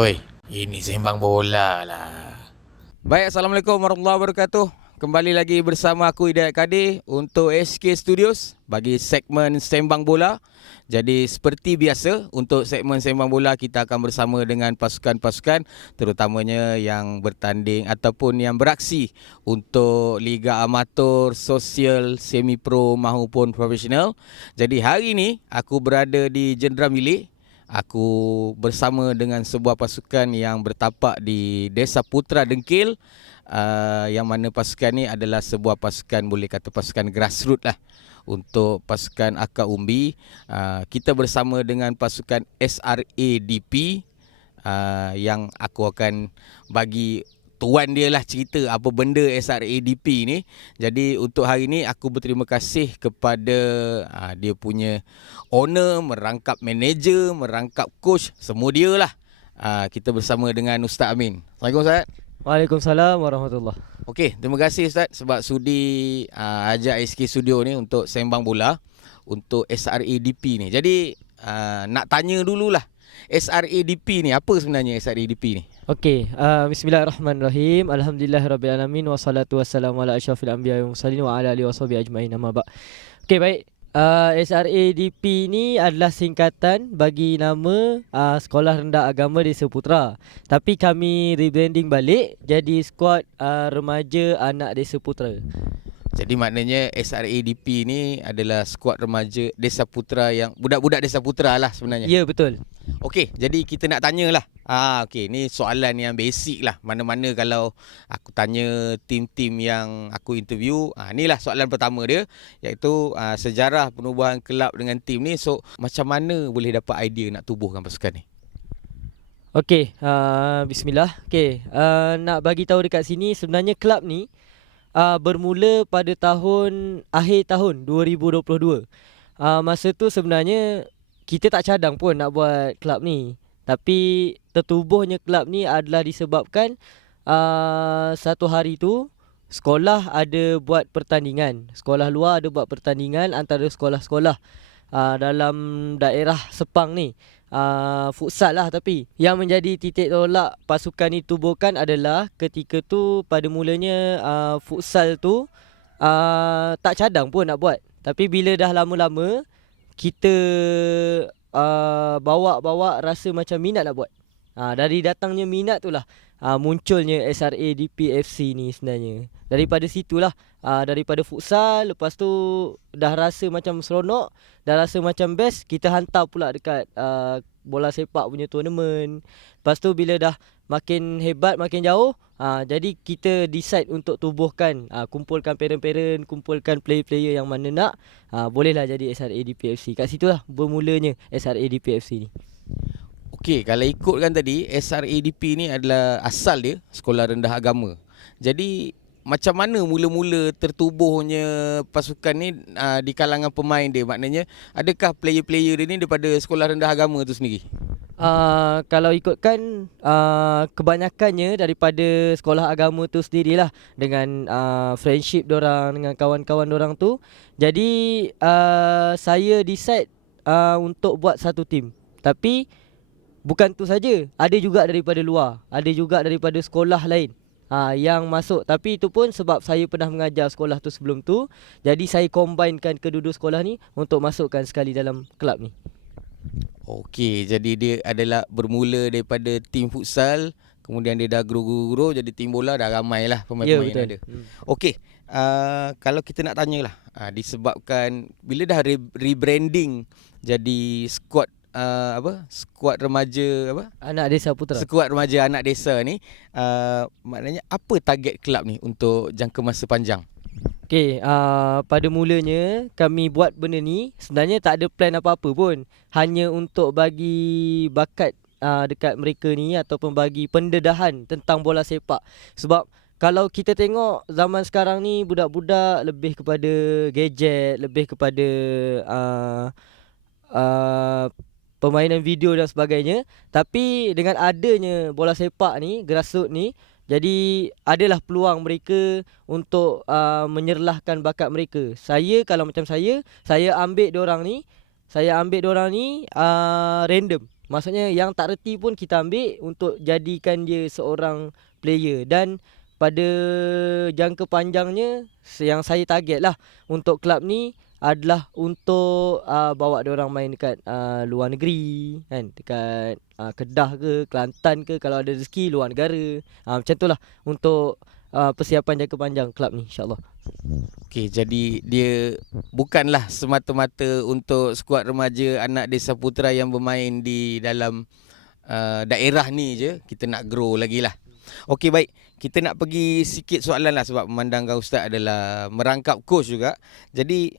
Oi, ini sembang bola lah. Baik, Assalamualaikum warahmatullahi wabarakatuh. Kembali lagi bersama aku Hidayat Kadir untuk SK Studios bagi segmen Sembang Bola. Jadi seperti biasa untuk segmen Sembang Bola kita akan bersama dengan pasukan-pasukan terutamanya yang bertanding ataupun yang beraksi untuk Liga Amatur, Sosial, Semi Pro maupun Profesional. Jadi hari ini aku berada di Jendera Milik. Aku bersama dengan sebuah pasukan yang bertapak di Desa Putra Dengkil, yang mana pasukan ni adalah sebuah pasukan, boleh kata pasukan grassroots lah. Untuk pasukan Akar Umbi, kita bersama dengan pasukan SRADP, yang aku akan bagi tuan dia lah cerita apa benda SRADP ni. Jadi untuk hari ni aku berterima kasih kepada dia punya owner, merangkap manager, merangkap coach, semua dia lah. Kita bersama dengan Ustaz Amin. Assalamualaikum Ustaz. Waalaikumsalam warahmatullahi. Okey, terima kasih Ustaz sebab sudi ajak SK Studio ni untuk sembang bola untuk SRADP ni. Jadi nak tanya dululah, SRADP ni apa sebenarnya SRADP ni? Okey, bismillahirrahmanirrahim. Alhamdulillahirabbil alamin wassalatu wassalamu ala asyrafil anbiya'i wal mursalin wa ala alihi washabihi ajmain. Amma ba'd. Okey, baik. SRADP ni adalah singkatan bagi nama Sekolah Rendah Agama Desa Putra. Tapi kami rebranding balik jadi Skuad Remaja Anak Desa Putra. Jadi maknanya SRADP ni adalah skuad remaja Desa Putra, yang budak-budak Desa Putra lah sebenarnya. Ya, betul. Okey, jadi kita nak tanyalah. Okey, ni soalan yang basic lah. Mana-mana kalau aku tanya tim-tim yang aku interview, inilah soalan pertama dia, iaitu sejarah penubuhan kelab dengan tim ni. So, macam mana boleh dapat idea nak tubuhkan pasukan ni? Okey, bismillah. Okey, nak bagi tahu dekat sini sebenarnya kelab ni bermula pada akhir tahun 2022. Masa tu sebenarnya kita tak cadang pun nak buat kelab ni. Tapi tertubuhnya kelab ni adalah disebabkan satu hari tu sekolah ada buat pertandingan. Sekolah luar ada buat pertandingan antara sekolah-sekolah dalam daerah Sepang ni. Futsal lah, tapi yang menjadi titik tolak pasukan ni tubuhkan adalah ketika tu pada mulanya futsal tu tak cadang pun nak buat. Tapi bila dah lama-lama kita bawa rasa macam minat nak buat. Dari datangnya minat tu lah munculnya SRADP FC ni sebenarnya. Daripada situlah, daripada futsal, lepas tu dah rasa macam seronok, dah rasa macam best, kita hantar pula dekat bola sepak punya tournament. Lepas tu bila dah makin hebat, makin jauh, jadi kita decide untuk tubuhkan, kumpulkan parent-parent, kumpulkan player-player yang mana nak, bolehlah jadi SRADP FC. Kat situlah bermulanya SRADP FC ni. Okey, kalau ikutkan tadi, SRADP ni adalah asal dia Sekolah Rendah Agama. Jadi macam mana mula-mula tertubuhnya pasukan ni di kalangan pemain dia? Maknanya adakah player-player dia ni daripada Sekolah Rendah Agama tu sendiri? Kalau ikutkan kebanyakannya daripada sekolah agama tu sendirilah, dengan friendship dorang dengan kawan-kawan dorang tu. Jadi saya decide untuk buat satu tim. Tapi bukan tu saja, ada juga daripada luar, ada juga daripada sekolah lain yang masuk. Tapi itu pun sebab saya pernah mengajar sekolah tu sebelum tu. Jadi saya combinekan kedua-dua sekolah ni untuk masukkan sekali dalam kelab ni. Okey, jadi dia adalah bermula daripada tim futsal, kemudian dia dah grow jadi tim bola, dah ramai lah pemain-pemain yang ada. Okey, kalau kita nak tanyalah, disebabkan bila dah rebranding jadi skuad skuad remaja Anak Desa Putra. Skuad remaja anak desa ni, maknanya apa target kelab ni untuk jangka masa panjang? Okey, pada mulanya kami buat benda ni sebenarnya tak ada plan apa-apa pun. Hanya untuk bagi bakat dekat mereka ni, ataupun bagi pendedahan tentang bola sepak. Sebab kalau kita tengok zaman sekarang ni, budak-budak lebih kepada gadget, lebih kepada permainan video dan sebagainya. Tapi dengan adanya bola sepak ni, grassroots ni, jadi adalah peluang mereka untuk menyerlahkan bakat mereka. Kalau macam saya ambil diorang ni random. Maksudnya yang tak reti pun kita ambil untuk jadikan dia seorang player. Dan pada jangka panjangnya yang saya target lah untuk kelab ni adalah untuk bawa dia orang main dekat luar negeri kan, dekat Kedah ke Kelantan ke, kalau ada rezeki luar negara. Macam tu lah untuk persiapan jangka panjang kelab ni, insyaAllah. Okey, jadi dia bukanlah semata-mata untuk skuad remaja anak Desa Putra yang bermain di dalam daerah ni je. Kita nak grow lagi lah. Okey, baik. Kita nak pergi sikit soalan lah sebab memandangkan Ustaz adalah merangkap coach juga. Jadi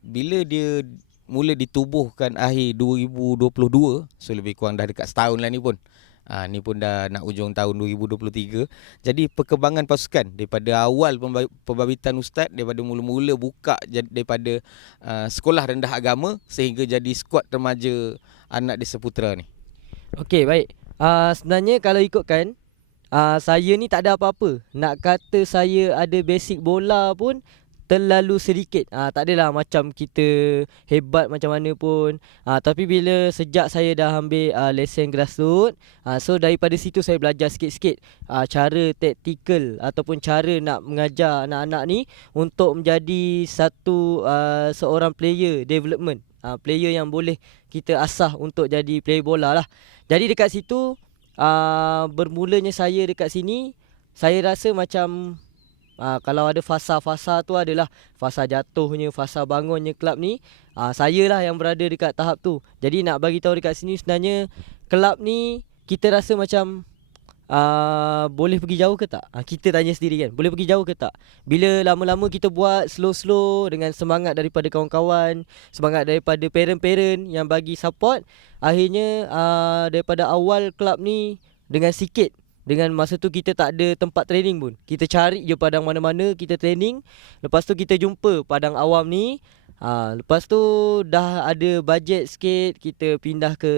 bila dia mula ditubuhkan akhir 2022, so lebih kurang dah dekat setahun lah ni pun. Ni pun dah nak ujung tahun 2023. Jadi perkembangan pasukan daripada awal pembabitan Ustaz, daripada mula-mula buka daripada sekolah rendah agama sehingga jadi skuad remaja anak Desa Putra ni. Okey, baik. Sebenarnya kalau ikutkan, saya ni tak ada apa-apa. Nak kata saya ada basic bola pun terlalu sedikit. Tak adalah macam kita hebat macam mana pun. Tapi bila sejak saya dah ambil lesen grassroots, so daripada situ saya belajar sikit-sikit cara taktikal ataupun cara nak mengajar anak-anak ni untuk menjadi satu seorang player development. Player yang boleh kita asah untuk jadi player bola lah. Jadi dekat situ bermulanya saya dekat sini, saya rasa macam kalau ada fasa-fasa tu adalah fasa jatuhnya, fasa bangunnya kelab ni, saya lah yang berada dekat tahap tu. Jadi nak bagi tahu dekat sini, sebenarnya kelab ni kita rasa macam boleh pergi jauh ke tak? Kita tanya sendiri kan, boleh pergi jauh ke tak? Bila lama-lama kita buat slow-slow dengan semangat daripada kawan-kawan, semangat daripada parent-parent yang bagi support, akhirnya daripada awal kelab ni dengan masa tu kita tak ada tempat training pun, kita cari je padang mana-mana, kita training. Lepas tu kita jumpa padang awam ni. Lepas tu dah ada bajet sikit, kita pindah ke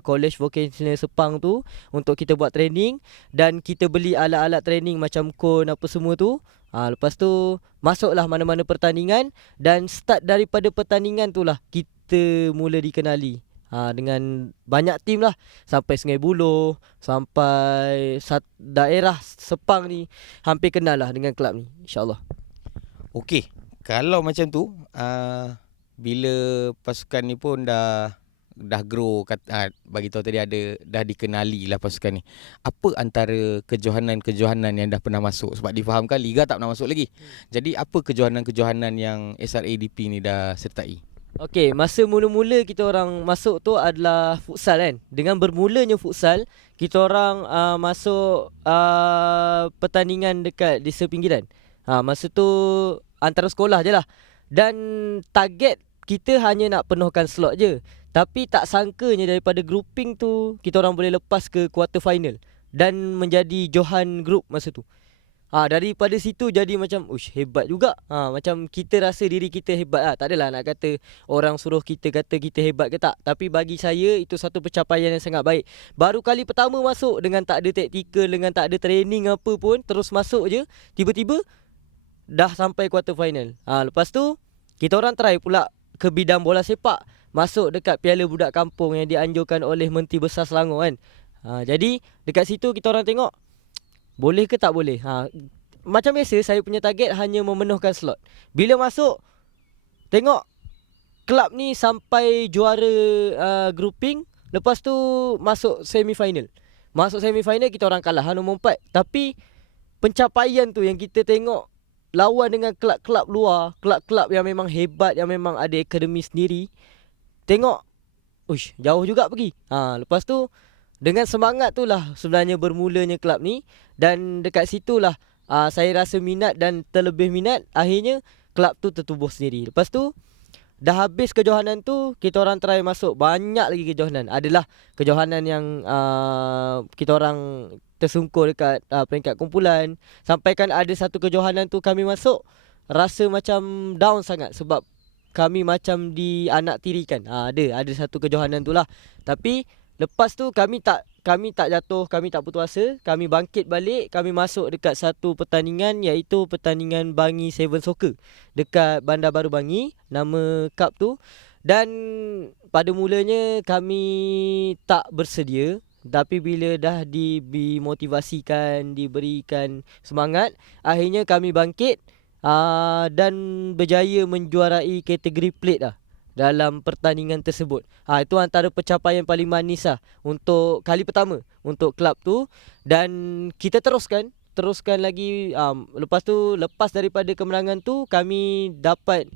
College Vocational Sepang tu untuk kita buat training. Dan kita beli alat-alat training macam cone apa semua tu. Lepas tu masuklah mana-mana pertandingan. Dan start daripada pertandingan tu lah kita mula dikenali dengan banyak tim lah, sampai Sungai Buloh, sampai daerah Sepang ni hampir kenal lah dengan kelab ni, insyaAllah. Okey, kalau macam tu bila pasukan ni pun dah grow, bagi tahu tadi dah dikenali lah pasukan ni, apa antara kejohanan-kejohanan yang dah pernah masuk? Sebab difahamkan Liga tak pernah masuk lagi. Jadi apa kejohanan-kejohanan yang SRADP ni dah sertai? Okey, masa mula-mula kita orang masuk tu adalah futsal kan. Dengan bermulanya futsal, kita orang masuk pertandingan dekat desa pinggiran. Masa tu antara sekolah je lah. Dan target kita hanya nak penuhkan slot je. Tapi tak sangkanya daripada grouping tu kita orang boleh lepas ke quarter final dan menjadi Johan Group masa tu. Daripada situ jadi macam hebat juga. Macam kita rasa diri kita hebat lah. Tak adalah nak kata orang suruh kita kata kita hebat ke tak. Tapi bagi saya itu satu pencapaian yang sangat baik. Baru kali pertama masuk dengan tak ada taktikal, dengan tak ada training apa pun, terus masuk je, tiba-tiba dah sampai quarter final. Lepas tu kita orang try pula ke bidang bola sepak, masuk dekat Piala Budak Kampung yang dianjurkan oleh Menteri Besar Selangor kan. Jadi dekat situ kita orang tengok boleh ke tak boleh. Macam biasa saya punya target hanya memenuhkan slot. Bila masuk tengok kelab ni sampai juara grouping, lepas tu masuk semi-final. Masuk semi-final kita orang kalah nombor 4. Tapi pencapaian tu yang kita tengok lawan dengan kelab-kelab luar, kelab-kelab yang memang hebat, yang memang ada akademi sendiri. Tengok jauh juga pergi. Lepas tu dengan semangat tu lah sebenarnya bermulanya kelab ni. Dan dekat situlah saya rasa minat dan terlebih minat. Akhirnya kelab tu tertubuh sendiri. Lepas tu dah habis kejohanan tu, kita orang try masuk banyak lagi kejohanan. Adalah kejohanan yang kita orang tersungkur dekat peringkat kumpulan. Sampai kan ada satu kejohanan tu kami masuk, rasa macam down sangat sebab kami macam dianak tirikan. Ada satu kejohanan tu lah. Tapi lepas tu kami tak jatuh, kami tak putus asa. Kami bangkit balik, kami masuk dekat satu pertandingan, iaitu pertandingan Bangi Seven Soccer dekat Bandar Baru Bangi. Nama cup tu. Dan pada mulanya kami tak bersedia, tapi bila dah dimotivasikan, diberikan semangat, akhirnya kami bangkit dan berjaya menjuarai kategori plate lah dalam pertandingan tersebut. Itu antara pencapaian paling manis lah untuk kali pertama untuk kelab tu. Dan kita teruskan lagi. Lepas daripada kemenangan tu, kami dapat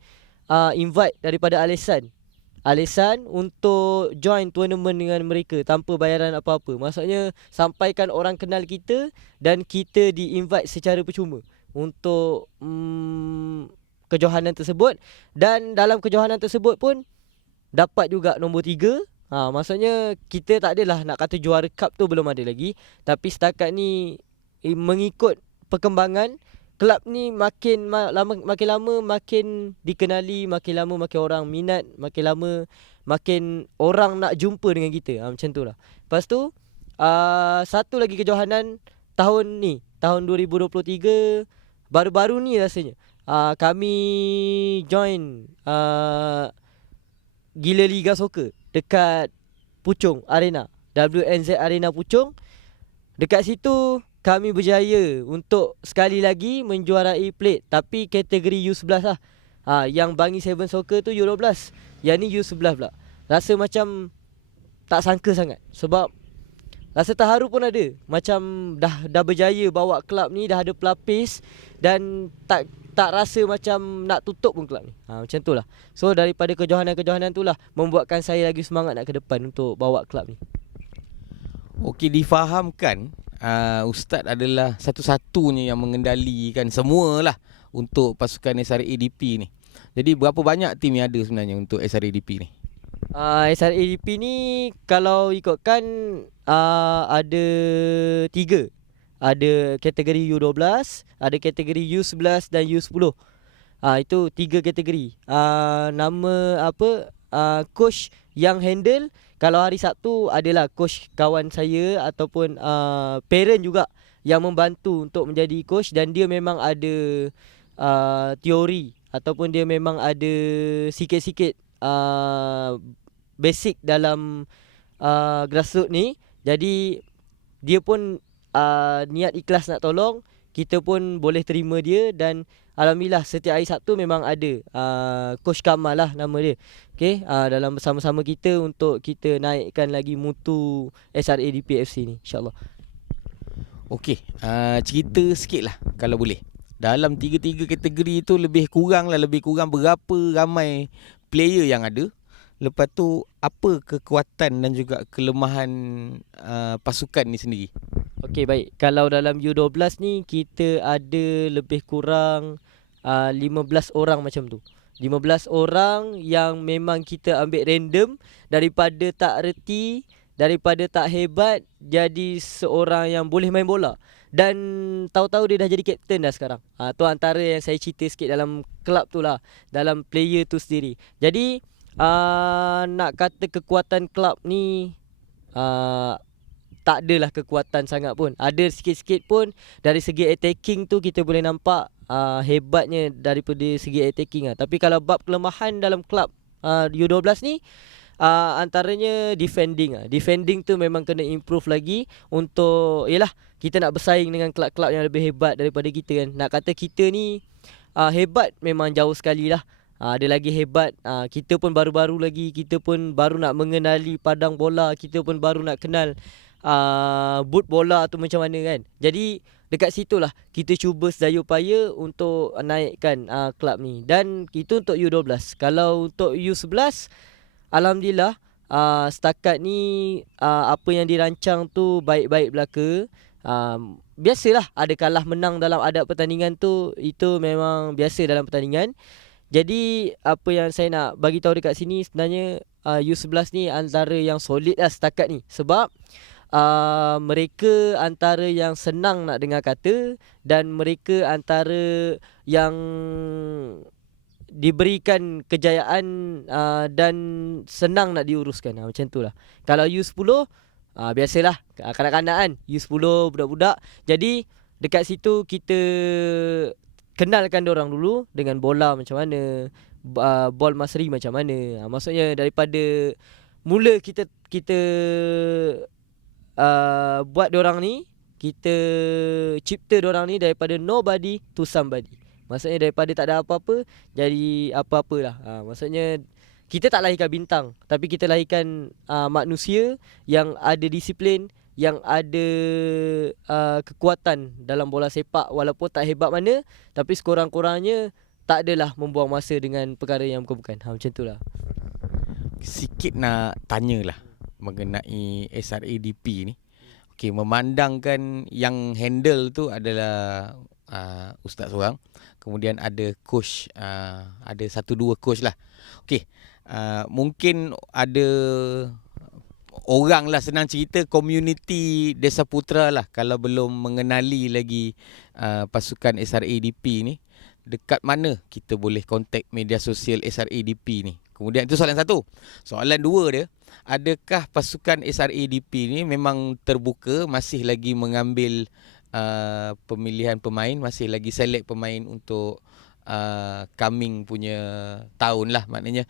invite daripada Alisan untuk join tournament dengan mereka tanpa bayaran apa-apa. Maksudnya sampaikan orang kenal kita dan kita di-invite secara percuma untuk kejohanan tersebut. Dan dalam kejohanan tersebut pun dapat juga nombor 3. Maksudnya kita tak adalah nak kata juara cup tu belum ada lagi, tapi setakat ni mengikut perkembangan kelab ni makin lama makin dikenali, makin lama makin orang minat, makin lama makin orang nak jumpa dengan kita. Macam tu lah. Lepas tu satu lagi kejohanan tahun ni, tahun 2023, baru-baru ni rasanya kami join Gila Liga Soccer dekat Puchong Arena, WNZ Arena Puchong. Dekat situ kami berjaya untuk sekali lagi menjuarai plate, tapi kategori U11 lah. Yang Bangi 7 Soccer tu U12, yang ni U11 pula. Rasa macam tak sangka sangat, sebab rasa terharu pun ada. Macam dah berjaya bawa kelab ni, dah ada pelapis, dan tak rasa macam nak tutup pun kelab ni. Macam tu lah. So daripada kejohanan-kejohanan tu lah membuatkan saya lagi semangat nak ke depan untuk bawa kelab ni. Okey, difahamkan Ustaz adalah satu-satunya yang mengendalikan semualah untuk pasukan SRADP ni. Jadi berapa banyak tim yang ada sebenarnya untuk SRADP ni? SRADP ni kalau ikutkan ada 3. Ada kategori U12, ada kategori U11 dan U10. Itu 3 kategori. Nama apa, coach yang handle kalau hari Sabtu adalah coach kawan saya ataupun parent juga yang membantu untuk menjadi coach, dan dia memang ada teori ataupun dia memang ada sikit-sikit basic dalam grassroots ni. Jadi dia pun niat ikhlas nak tolong, kita pun boleh terima dia. Dan alhamdulillah setiap hari Sabtu memang ada Coach Kamal lah nama dia. Okay, dalam bersama-sama kita untuk kita naikkan lagi mutu SRADP FC ni, insyaAllah. Okey, cerita sikit lah kalau boleh. Dalam 3 kategori tu lebih kurang berapa ramai player yang ada. Lepas tu apa kekuatan dan juga kelemahan pasukan ni sendiri? Okey, baik. Kalau dalam U12 ni kita ada lebih kurang 15 orang macam tu. 15 orang yang memang kita ambil random, daripada tak reti, daripada tak hebat, jadi seorang yang boleh main bola. Dan tahu-tahu dia dah jadi kapten dah sekarang. Tu antara yang saya cerita sikit dalam kelab tu lah, dalam player tu sendiri. Jadi nak kata kekuatan kelab ni tak adalah kekuatan sangat pun. Ada sikit-sikit pun. Dari segi attacking tu kita boleh nampak hebatnya daripada segi attacking lah. Tapi kalau bab kelemahan dalam kelab U12 ni, antaranya defending lah. Defending tu memang kena improve lagi untuk, yelah, kita nak bersaing dengan kelab-kelab yang lebih hebat daripada kita kan. Nak kata kita ni hebat memang jauh sekali lah. Ada lagi hebat, kita pun baru-baru lagi, kita pun baru nak mengenali padang bola, kita pun baru nak kenal boot bola tu macam mana kan. Jadi dekat situlah kita cuba sedaya upaya untuk naikkan kelab ni. Dan itu untuk U12. Kalau untuk U11, alhamdulillah setakat ni apa yang dirancang tu baik-baik belaka. Biasalah ada kalah menang dalam adab pertandingan tu, itu memang biasa dalam pertandingan. Jadi apa yang saya nak bagi tahu dekat sini sebenarnya U11 ni antara yang solid lah setakat ni. Sebab mereka antara yang senang nak dengar kata, dan mereka antara yang diberikan kejayaan dan senang nak diuruskan. Macam tu lah. Kalau U10 biasalah kanak-kanak kan, U10 budak-budak. Jadi dekat situ kita kenalkan diorang dulu dengan bola macam mana, ball masri macam mana. Maksudnya daripada mula kita buat diorang ni, kita cipta diorang ni daripada nobody to somebody. Maksudnya daripada tak ada apa-apa jadi apa-apalah. Maksudnya kita tak lahirkan bintang, tapi kita lahirkan manusia yang ada disiplin, yang ada kekuatan dalam bola sepak. Walaupun tak hebat mana, tapi sekurang-kurangnya tak adalah membuang masa dengan perkara yang bukan-bukan. Macam tu lah. Sikit nak tanyalah mengenai SRADP ni. Okey, memandangkan yang handle tu adalah ustaz seorang. Kemudian ada coach, ada 1-2 coach lah. Okey, mungkin ada orang lah, senang cerita community Desa Putra lah, kalau belum mengenali lagi pasukan SRADP ni, dekat mana kita boleh kontak media sosial SRADP ni? Kemudian itu soalan satu. Soalan dua dia, adakah pasukan SRADP ni memang terbuka, masih lagi mengambil pemilihan pemain, masih lagi select pemain untuk coming punya tahun lah, maknanya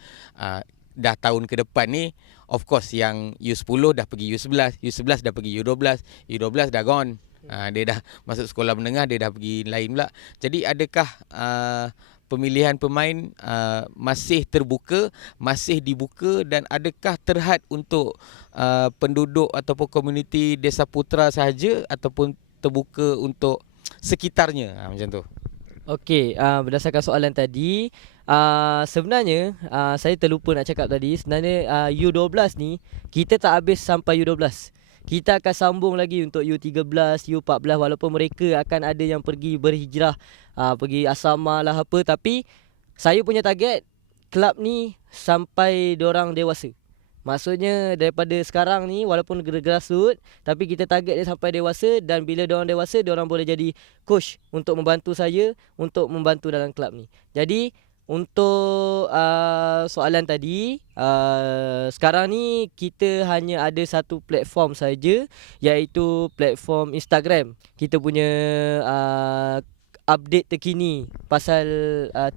dah tahun ke depan ni, of course yang U10 dah pergi U11, U11 dah pergi U12, U12 dah gone. Dia dah masuk sekolah menengah, dia dah pergi lain pula. Jadi adakah pemilihan pemain masih terbuka, masih dibuka, dan adakah terhad untuk penduduk ataupun komuniti Desa Putra sahaja ataupun terbuka untuk sekitarnya? Macam tu. Okey, berdasarkan soalan tadi, sebenarnya saya terlupa nak cakap tadi. Sebenarnya U12 ni kita tak habis sampai U12. Kita akan sambung lagi untuk U13, U14, walaupun mereka akan ada yang pergi berhijrah, pergi asrama lah apa. Tapi saya punya target kelab ni sampai diorang dewasa. Maksudnya daripada sekarang ni walaupun grassroots, tapi kita target dia sampai dewasa, dan bila diorang dewasa, diorang boleh jadi coach untuk membantu saya, untuk membantu dalam kelab ni. Jadi untuk soalan tadi, sekarang ni kita hanya ada satu platform saja, iaitu platform Instagram. Kita punya update terkini pasal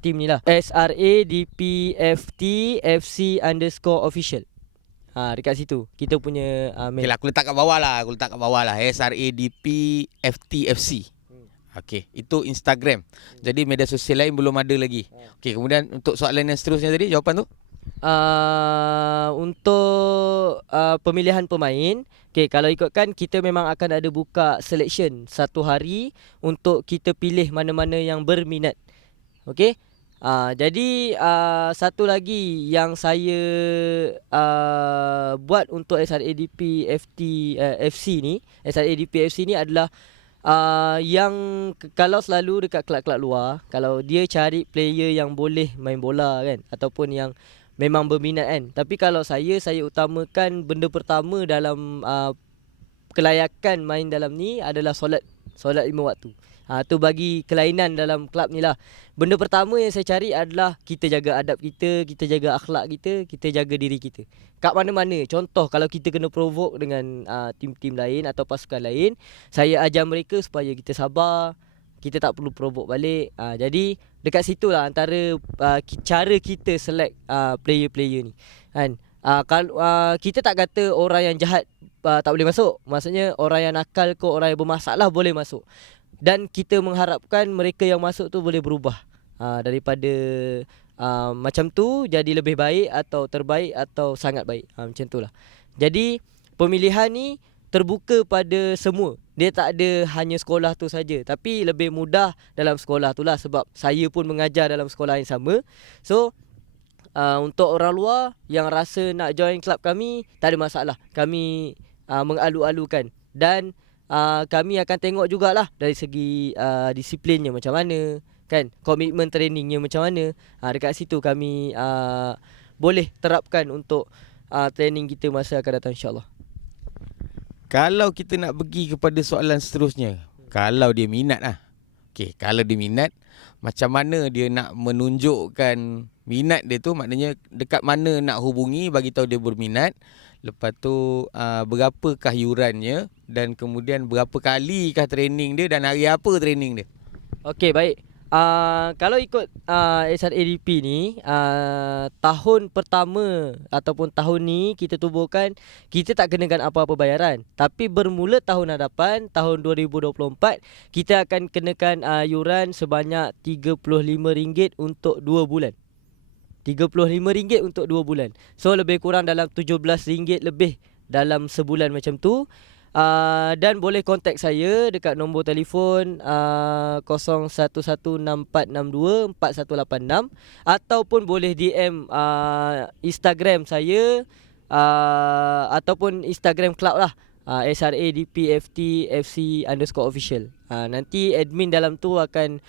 team ni lah, SRADPFTFC_official. Dekat situ kita punya mail. Okay lah, aku letak kat bawah lah, SRADPFTFC. Okey, itu Instagram. Jadi media sosial lain belum ada lagi. Okey, kemudian untuk soalan yang seterusnya tadi, jawapan tu? Untuk pemilihan pemain, kalau ikutkan kita memang akan ada buka selection satu hari untuk kita pilih mana-mana yang berminat. Okey. Jadi satu lagi yang saya buat untuk SRADP FC ni adalah yang kalau selalu dekat kelab-kelab luar, kalau dia cari player yang boleh main bola kan, ataupun yang memang berminat kan. Tapi kalau saya utamakan benda pertama dalam kelayakan main dalam ni adalah solat 5 waktu. Tu bagi kelainan dalam kelab ni lah. Benda pertama yang saya cari adalah kita jaga adab kita, kita jaga akhlak kita, kita jaga diri kita. Kat mana-mana, contoh kalau kita kena provoke dengan tim-tim lain atau pasukan lain, saya ajar mereka supaya kita sabar, kita tak perlu provoke balik. Jadi dekat situlah antara cara kita select player-player ni kan. Kalau kita tak kata orang yang jahat tak boleh masuk. Maksudnya orang yang nakal ke, orang yang bermasalah boleh masuk. Dan kita mengharapkan mereka yang masuk tu boleh berubah daripada macam tu jadi lebih baik atau terbaik atau sangat baik. Macam tu lah. Jadi pemilihan ni terbuka pada semua. Dia tak ada hanya sekolah tu saja, tapi lebih mudah dalam sekolah tu lah, sebab saya pun mengajar dalam sekolah yang sama. So untuk orang luar yang rasa nak join kelab kami, tak ada masalah. Kami mengalu-alukan, dan kami akan tengok jugalah dari segi disiplinnya macam mana kan, komitmen trainingnya macam mana. Dekat situ kami boleh terapkan untuk training kita masa akan datang, insyaAllah. Kalau kita nak pergi kepada soalan seterusnya, kalau dia minat lah. Okey, kalau dia minat, macam mana dia nak menunjukkan minat dia tu, maknanya dekat mana nak hubungi bagi tahu dia berminat. Lepas tu berapakah yurannya, dan kemudian berapa kalikah training dia, dan hari apa training dia? Okey, baik. Kalau ikut SRADP ni, tahun pertama ataupun tahun ni kita tubuhkan, kita tak kenakan apa-apa bayaran. Tapi bermula tahun hadapan, tahun 2024, kita akan kenakan yuran sebanyak RM35 untuk 2 bulan. RM35 untuk 2 bulan. So lebih kurang dalam RM17 lebih dalam sebulan macam tu. Dan boleh kontak saya dekat nombor telefon 0116462486 ataupun boleh DM Instagram saya ataupun Instagram club lah, SRADPFTFC_official. Nanti admin dalam tu akan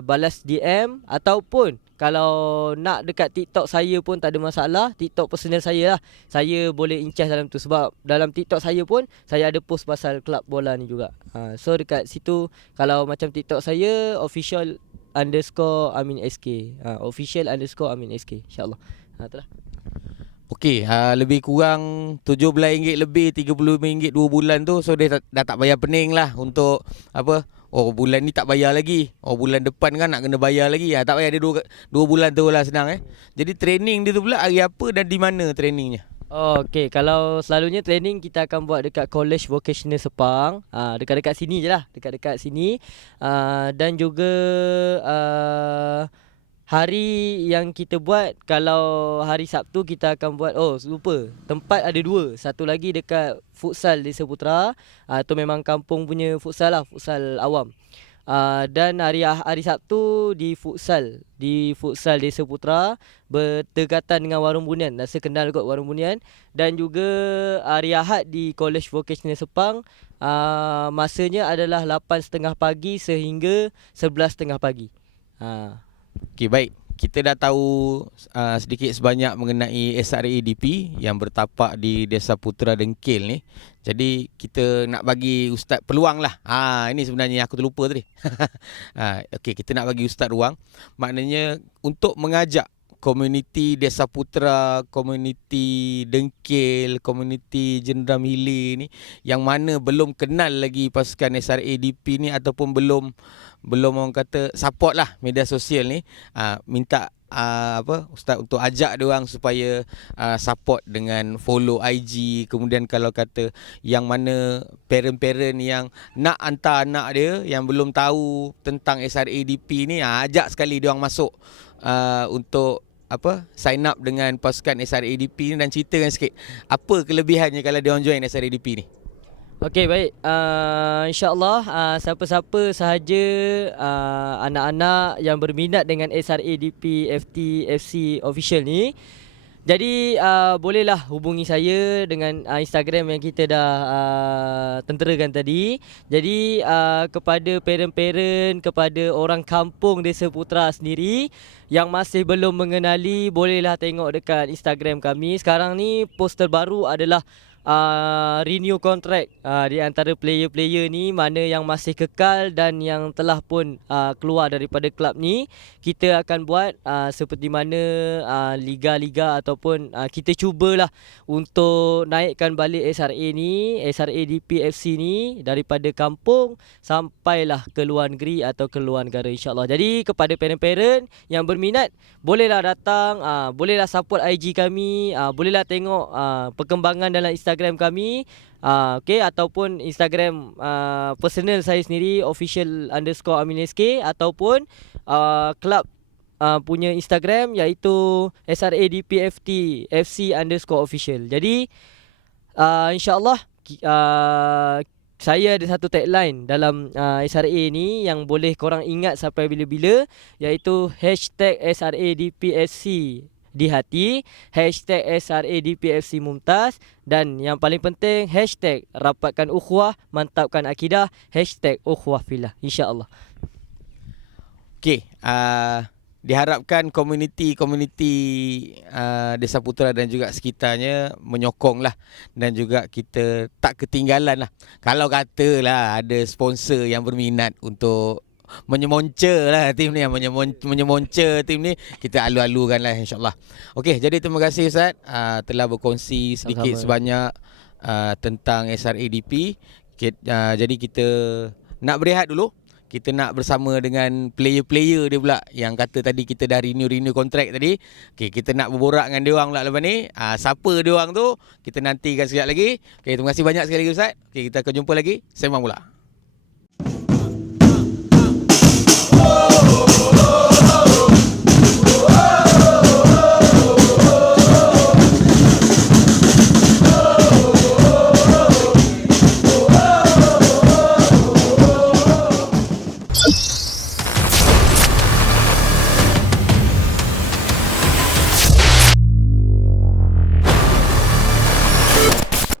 balas DM, ataupun kalau nak dekat TikTok saya pun tak ada masalah. TikTok personal saya lah, saya boleh incas dalam tu. Sebab dalam TikTok saya pun saya ada post pasal kelab bola ni juga. So dekat situ, kalau macam TikTok saya official_Amin SK, official_Amin SK, InsyaAllah. Itulah. Okey, lebih kurang RM17 lebih, RM35 2 bulan tu. So dia dah tak bayar pening lah untuk apa. Oh, bulan ni tak bayar lagi. Oh, bulan depan kan nak kena bayar lagi. Tak payah, dia 2 bulan tu lah, senang Jadi training dia tu pula hari apa dan di mana trainingnya? Okey, kalau selalunya training kita akan buat dekat College Vocational Sepang. Dekat-dekat sini je lah, dekat-dekat sini. Dan juga hari yang kita buat, kalau hari Sabtu kita akan buat, lupa, tempat ada 2. Satu lagi dekat futsal Desa Putra. Itu memang kampung punya futsal lah, futsal awam. Dan hari Sabtu di futsal Desa Putra, berdekatan dengan Warung Bunian. Rasa kenal kot Warung Bunian. Dan juga hari Ahad di College Vocational Sepang. Masanya adalah 8.30 pagi sehingga 11.30 pagi. Okey, baik. Kita dah tahu sedikit sebanyak mengenai SRADP yang bertapak di Desa Putra Dengkil ni. Jadi kita nak bagi Ustaz peluang lah. Ini sebenarnya aku terlupa tadi. Okey, kita nak bagi Ustaz ruang. Maknanya untuk mengajak komuniti Desa Putra, komuniti Dengkil, komuniti Jendram Hilir ni yang mana belum kenal lagi pasukan SRADP ni ataupun belum orang kata support lah media sosial ni, minta Ustaz untuk ajak dia orang supaya support dengan follow IG. Kemudian kalau kata yang mana parent-parent yang nak hantar anak dia yang belum tahu tentang SRADP ni, ajak sekali dia orang masuk untuk sign up dengan pasukan SRADP ni, dan ceritakan sikit apa kelebihannya kalau dia orang join SRADP ni. Okey, baik. InsyaAllah siapa-siapa sahaja anak-anak yang berminat dengan SRADP FTFC official ni, jadi bolehlah hubungi saya dengan Instagram yang kita dah tenterakan tadi. Jadi kepada parent-parent, kepada orang kampung Desa Putra sendiri yang masih belum mengenali, bolehlah tengok dekat Instagram kami. Sekarang ni post terbaru adalah renew contract di antara player-player ni, mana yang masih kekal dan yang telah pun keluar daripada klub ni. Kita akan buat seperti mana liga-liga ataupun kita cubalah untuk naikkan balik SRA ni, SRADP FC ni daripada kampung sampailah ke luar negeri atau ke luar negara, insyaAllah. Jadi kepada parent-parent yang berminat, bolehlah datang, bolehlah support IG kami, bolehlah tengok perkembangan dalam Instagram kami, okay, ataupun Instagram personal saya sendiri official_Amin SK, ataupun club punya Instagram iaitu SRADPFT FC_official. Jadi insyaAllah saya ada satu tagline dalam SRA ni yang boleh korang ingat sampai bila-bila, iaitu #SRADPFC di hati, #SRADPFC Mumtaz, dan yang paling penting #rapatkan ukhuwah, mantapkan akidah, #ukhuwah fillah, insya-Allah. Okey, diharapkan komuniti Desa Putra dan juga sekitarnya menyokong lah, dan juga kita tak ketinggalan lah. Kalau katalah ada sponsor yang berminat untuk menyemoncer lah tim ni, menyemoncer tim ni, kita alu-alukan lah, insyaAllah. Okey, jadi terima kasih Ustaz telah berkongsi sedikit sebanyak tentang SRADP. Jadi kita nak berehat dulu. kita nak bersama dengan player-player dia pula yang kata tadi kita dah renew kontrak tadi. Okey, kita nak berborak dengan dia orang pula lepas ni. Siapa dia orang tu kita nantikan sekejap lagi. Okey, terima kasih banyak sekali lagi Ustaz. Okey, kita akan jumpa lagi sembang bola.